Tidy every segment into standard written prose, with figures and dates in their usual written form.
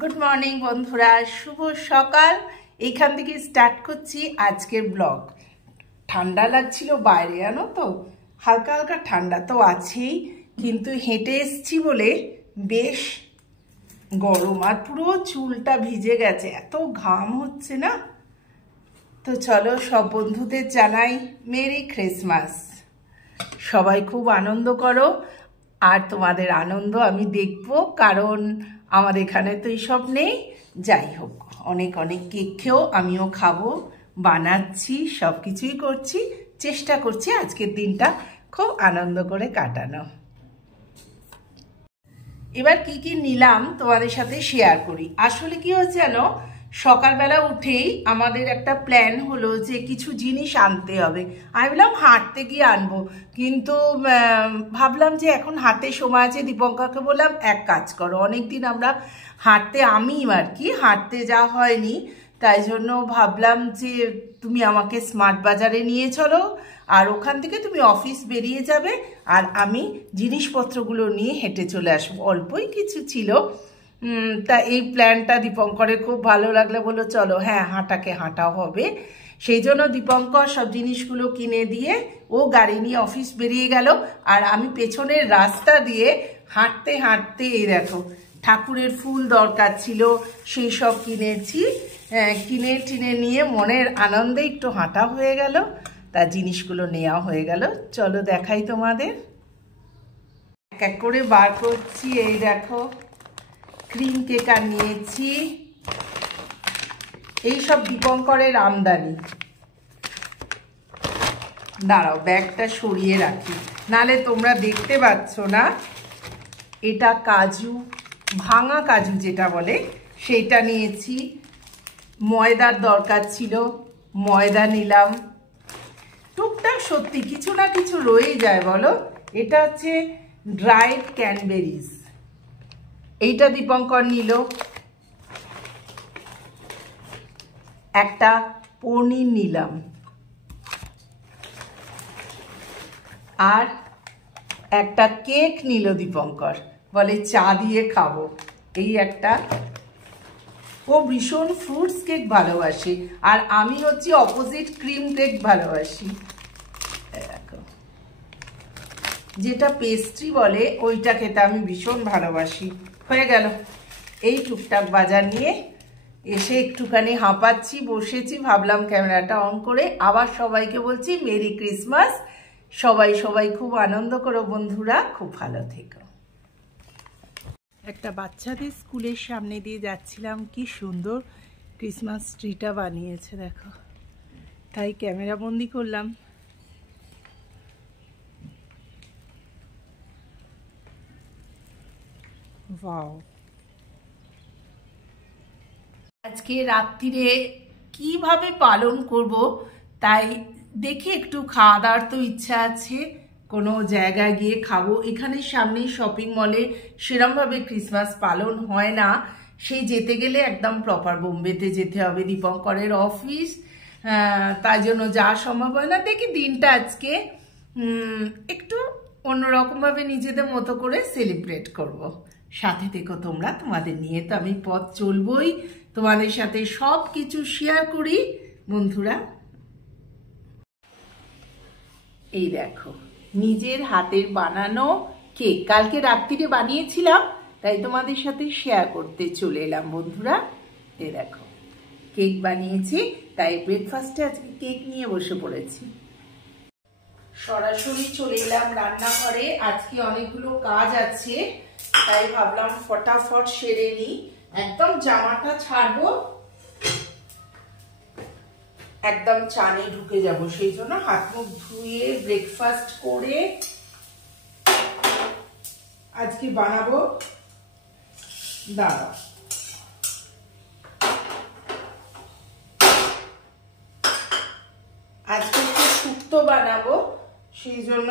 Good morning বন্ধুরা, শুভ সকাল। এইখান থেকে স্টার্ট করছি আজকের ব্লগ। ঠান্ডা লাগছিল বাইরে, জানো তো, হালকা হালকা ঠান্ডা তো আছেই, কিন্তু হেঁটে এসছি বলে বেশ গরম, আর পুরো চুলটা ভিজে গেছে, এত ঘাম হচ্ছে না। তো চলো সব বন্ধুদের জানাই মেরি ক্রিসমাস। সবাই খুব আনন্দ করো, আর তোমাদের আনন্দ আমি দেখব, কারণ আমার এখানে তো এইসব নেই। যাই হোক, অনেক অনেক কেক খেয়েও আমিও খাবো, বানাচ্ছি, সব কিছুই করছি, চেষ্টা করছি আজকের দিনটা খুব আনন্দ করে কাটানো। এবার কি কি নিলাম তোমাদের সাথে শেয়ার করি। আসলে কি হচ্ছে জানো, সকালবেলা উঠেই আমাদের একটা প্ল্যান হলো যে কিছু জিনিস আনতে হবে। আমি বললাম হাঁটতে গিয়ে আনবো, কিন্তু ভাবলাম যে এখন হাতে সময় আছে। দীপঙ্করকে বললাম এক কাজ করো, অনেকদিন আমরা হাঁটতে হাঁটতে যাওয়া হয়নি, তাই জন্য ভাবলাম যে তুমি আমাকে স্মার্ট বাজারে নিয়ে চলো, আর ওখান থেকে তুমি অফিস বেরিয়ে যাবে, আর আমি জিনিসপত্রগুলো নিয়ে হেঁটে চলে আসবো। অল্পই কিছু ছিল, তা এই প্ল্যানটা দীপঙ্করের খুব ভালো লাগলো, বললো চলো, হ্যাঁ হাঁটাকে হাঁটাও হবে। সেই জন্য দীপঙ্কর সব জিনিসগুলো কিনে দিয়ে ও গাড়ি নিয়ে অফিস বেরিয়ে গেল, আর আমি পেছনের রাস্তা দিয়ে হাঁটতে হাঁটতে, এই দেখো ঠাকুরের ফুল দরকার ছিল, সেই সব কিনেছি। কিনে টিনে নিয়ে মনের আনন্দে একটু হাঁটা হয়ে গেল, তা জিনিসগুলো নেওয়া হয়ে গেল। চলো দেখাই তোমাদের, এক এক করে বার করছি। এই দেখো ক্রিম কেক আর নিয়েছি, এইসব দীপঙ্করের আমদানি। দাঁড়াও ব্যাগটা সরিয়ে রাখি, নালে তোমরা দেখতে পাচ্ছ না। এটা কাজু, ভাঙা কাজু যেটা বলে, সেটা নিয়েছি। ময়দার দরকার ছিল, ময়দা নিলাম। টুকটাক সত্যি কিছু না কিছু রয়ে যায় বলো। এটা হচ্ছে ড্রাইড ক্যানবেরিজ, এইটা দীপঙ্কর নিল। একটা পনির নিলাম, আর একটা কেক নিল দীপঙ্কর, বলে চা দিয়ে খাবো। এই একটা, ও ভীষণ ফ্রুটস কেক ভালোবাসে, আর আমি হচ্ছে অপোজিট, ক্রিম কেক ভালোবাসি। দেখো যেটা পেস্ট্রি বলে ওইটা খেতে আমি ভীষণ ভালোবাসি। হয়ে গেল এই টুকটাক বাজার নিয়ে এসে একটুখানি হাঁপাচ্ছি, বসেছি, ভাবলাম ক্যামেরাটা অন করে আবার সবাইকে বলছি মেরি ক্রিসমাস। সবাই সবাই খুব আনন্দ করো বন্ধুরা, খুব ভালো থেকো। একটা বাচ্চাদের স্কুলের সামনে দিয়ে যাচ্ছিলাম, কি সুন্দর ক্রিসমাস ট্রিটা বানিয়েছে দেখো, তাই ক্যামেরা বন্দি করলাম। ওয়াও, আজকে রাত্রিরে কিভাবে পালন করব তাই দেখি, একটু খাওয়া দাওয়ার তো ইচ্ছা আছে, কোনো জায়গায় গিয়ে খাবো। এখানে সামনে শপিং মলে সেরমভাবে ক্রিসমাস পালন হয় না, সেই যেতে গেলে একদম প্রপার বোম্বেতে যেতে হবে, দীপঙ্করের অফিস, তাই জন্য যাওয়া সম্ভব হয় না। দেখি দিনটা আজকে একটু অন্যরকমভাবে নিজেদের মতো করে সেলিব্রেট করব। সাথে থেকো তোমরা, তোমাদের নিয়ে তো আমি পথ চলবই, তোমাদের সাথে সব কিছু শেয়ার করি বন্ধুরা। এই দেখো নিজের হাতের বানানো কেক, কালকে রাত্রিরে বানিয়েছিলাম, তাই তোমাদের সাথে শেয়ার করতে চলে এলাম বন্ধুরা। এই দেখো কেক বানিয়েছি, তাই ব্রেকফাস্টে আজকে কেক নিয়ে বসে পড়েছি। সরাসরি চলে এলাম রান্নাঘরে, আজকে অনেকগুলো কাজ আছে, তাই ভাবলাম ফটাফট সেরে নিই। একদম জামাটা ছাড়বো, একদম চানে ঢুকে যাব, সেই জন্য হাত মুখ ধুয়ে ব্রেকফাস্ট করে আজকে বানাবো। দাঁড়া, আজকে একটু শুক্তো বানাবো, সেই জন্য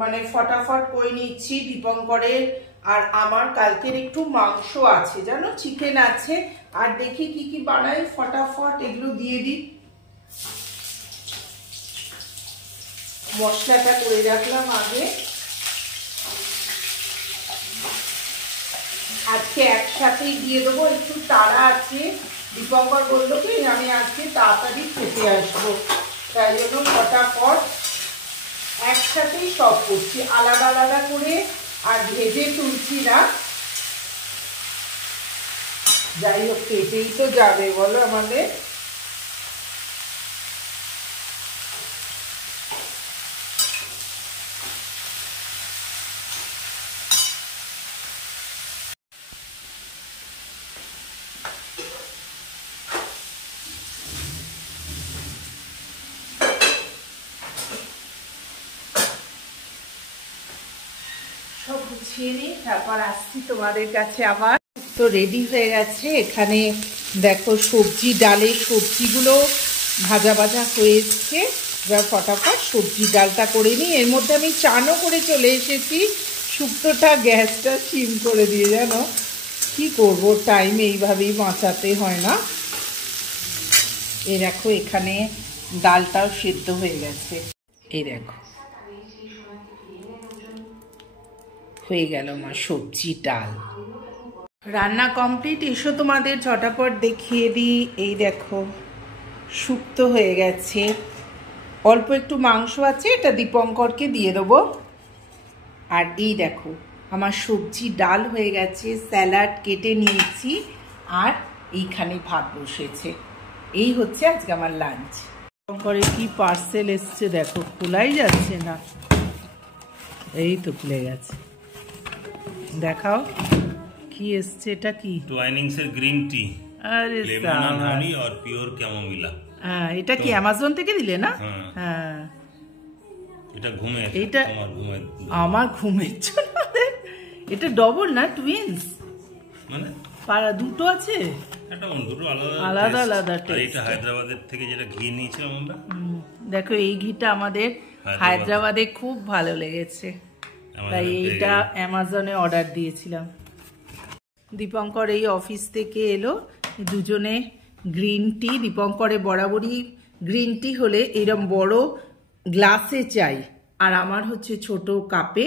মানে ফটাফট করে নিচ্ছি। দীপঙ্করের আর আমার কালকের একটু মাংস আছে, জানো, চিকেন আছে, আর দেখি কি কি বানাই, ফটাফট এগুলো দিয়ে দিই। মশলাটা করে রাখলাম আগে। আজকে একসাথেই দিয়ে দেবো, একটু তাড়া আছে। দীপঙ্কর বললো কি আমি আজকে তাড়াতাড়ি খেতে আসবো, তাই জন্য ফটাফট একসাথেই সব করছি, আলাদা আলাদা করে আর ভেজে তুলছি না। যাই হোক পেটেই তো যাবে বলো আমাদের। সব গুছিয়ে নিই, তারপর আসছি তোমাদের কাছে আবার। তো রেডি হয়ে গেছে। এখানে দেখো সবজি, ডালের সবজিগুলো ভাজা ভাজা হয়ে এসছে। এবার ফটাফট সবজি ডালটা করে নিই। এর মধ্যে আমি চানও করে চলে এসেছি, শুক্তোটা গ্যাসটা সিম করে দিয়ে। জানো কি করব, টাইম এইভাবেই বাঁচাতে হয় না। এই দেখো এখানে ডালটাও সেদ্ধ হয়ে গেছে। এই দেখো হয়ে গেল আমার সবজি ডাল রান্না কমপ্লিট। এসো তোমাদের ঝটাপট দেখিয়ে দিই। এই দেখো শুক্তো হয়ে গেছে, অল্প একটু মাংস আছে, এটা দীপঙ্করকে দিয়ে দেবো। আর এই দেখো আমার সবজি ডাল হয়ে গেছে, স্যালাড কেটে নিয়েছি, আর এইখানে ভাত বসেছে। এই হচ্ছে আজকে আমার লাঞ্চ। দীপঙ্করে কি পার্সেল এসছে দেখো, খোলাই যাচ্ছে না। এই তো খুলে গেছে, দেখাও কি এসছে। এটা কি? টুয়াইনিংস এর গ্রিন টি, আরে লেমন হানি আর পিওর ক্যামোমিলা। হ্যাঁ, এটা কি অ্যামাজন থেকে দিলে না? হ্যাঁ, এটা ঘুমের, এটা আমার ঘুমের জন্য। এটা ডবল না টুইন্স, মানে পাড়া দুটো আছে, এটা দুটো আলাদা আলাদা আলাদা টেস্ট। এটা হায়দ্রাবাদের থেকে যেটা ঘি নিয়েছিলাম আমরা। দেখো এই ঘিটা আমাদের হায়দ্রাবাদে খুব ভালো লেগেছে, তাই এইটা অ্যামাজনে অর্ডার দিয়েছিলাম। দীপঙ্কর এই অফিস থেকে এলো, দুজনে গ্রিন টি। দীপঙ্করে বরাবরই গ্রিন টি হলে এরম বড় গ্লাসে চাই, আর আমার হচ্ছে ছোট কাপে।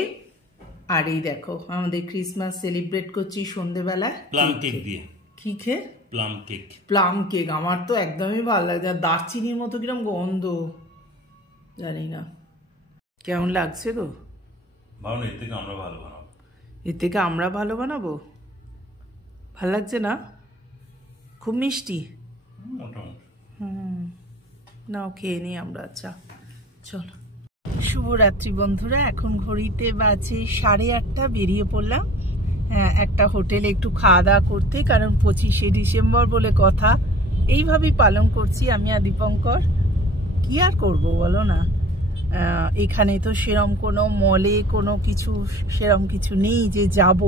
আর এই দেখো আমাদের ক্রিসমাস সেলিব্রেট করছি সন্ধ্যেবেলা প্লাম কেক দিয়ে। কি খেয়ে? Plum cake. প্লাম কেক আমার তো একদমই ভালো লাগে, আর দারচিনির মতো কিরম গন্ধ, জানি না কেমন লাগছে গো। ভালো, এর থেকে আমরা ভালো বানাবো। এর থেকে আমরা ভালো বানাবো? ভাল লাগছে না? খুব মিষ্টি মোটামুটি। নাও খেয়ে নিই আমরা। আচ্ছা চলো। শুভরাত্রি বন্ধুরা, এখন ঘড়িতে বাজে 8:30। বেরিয়ে পড়লাম একটা হোটেলে একটু খাওয়া দাওয়া করতে, কারণ 25শে ডিসেম্বর বলে কথা। এইভাবেই পালন করছি আমি আর দীপঙ্কর, কি আর করবো বলো না। এখানে তো সেরম কোনো মলে কোনো কিছু সেরম কিছু নেই যে যাব,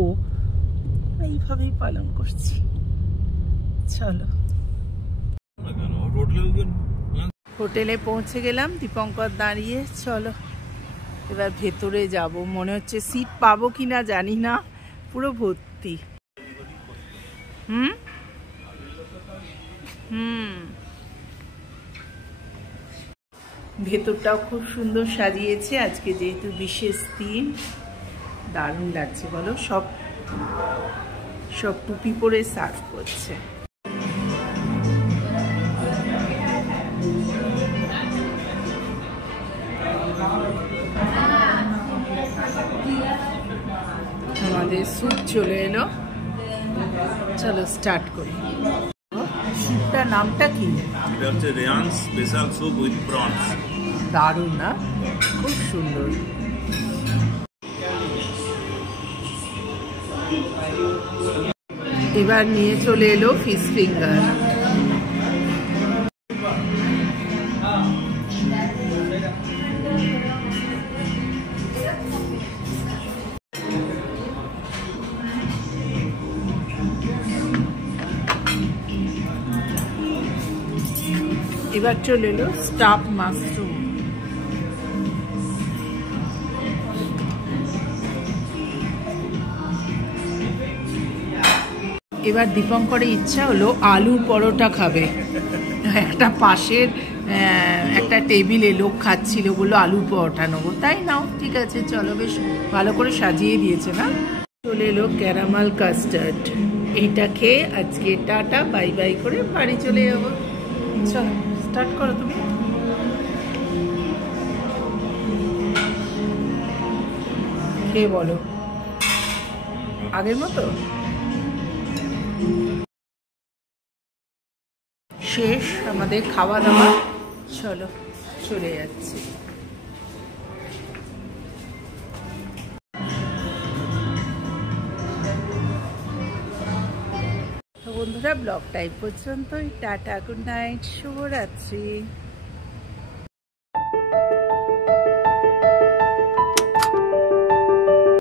এইভাবেই পালন করছি। চলো, হোটেলে পৌঁছে গেলাম, দীপঙ্কর দাঁড়িয়ে। চলো এবার ভেতরে যাব। মনে হচ্ছে সিট পাবো কিনা জানি না, পুরো ভর্তি। ভেতরটাও খুব সুন্দর সাজিয়েছে আজকে, যেহেতু বিশেষ দিন। দারুণ লাগছে বলো, সব সব টুপি পরে সার্ভ করছে। আমাদের স্যুপ চলে এলো, চলো স্টার্ট করি। স্যুপটার নামটা কি? এটা হচ্ছে রেয়ান্স স্পেশাল স্যুপ উইথ প্রনস। দারুণ না, খুব সুন্দর। এবার নিয়ে চলে এলো ফিশ ফিঙ্গার। এবার চলে এলো স্টাফ মাশরুম। এবার দীপঙ্করের ইচ্ছা হলো আলু পরোটা খাবে। একটা পাশের একটা টেবিলে লোক খাচ্ছিল, বললো আলু পরোটা নেবো। তাই নাও, ঠিক আছে চলো, বেশ ভালো করে সাজিয়ে দিয়েছে না। চলে এলো ক্যারামাল কাস্টার্ড। এইটা খেয়ে আজকে টাটা বাই বাই করে বাড়ি চলে যাবো। চল স্টার্ট করো তুমি। খেয়ে বলো আগের মতো? শেষ আমাদের খাওয়া দাওয়া, চলো চলে যাচ্ছি। তো বন্ধুরা ব্লগটা এই পর্যন্তই। টাটা, গুড নাইট, শুভরাত্রি।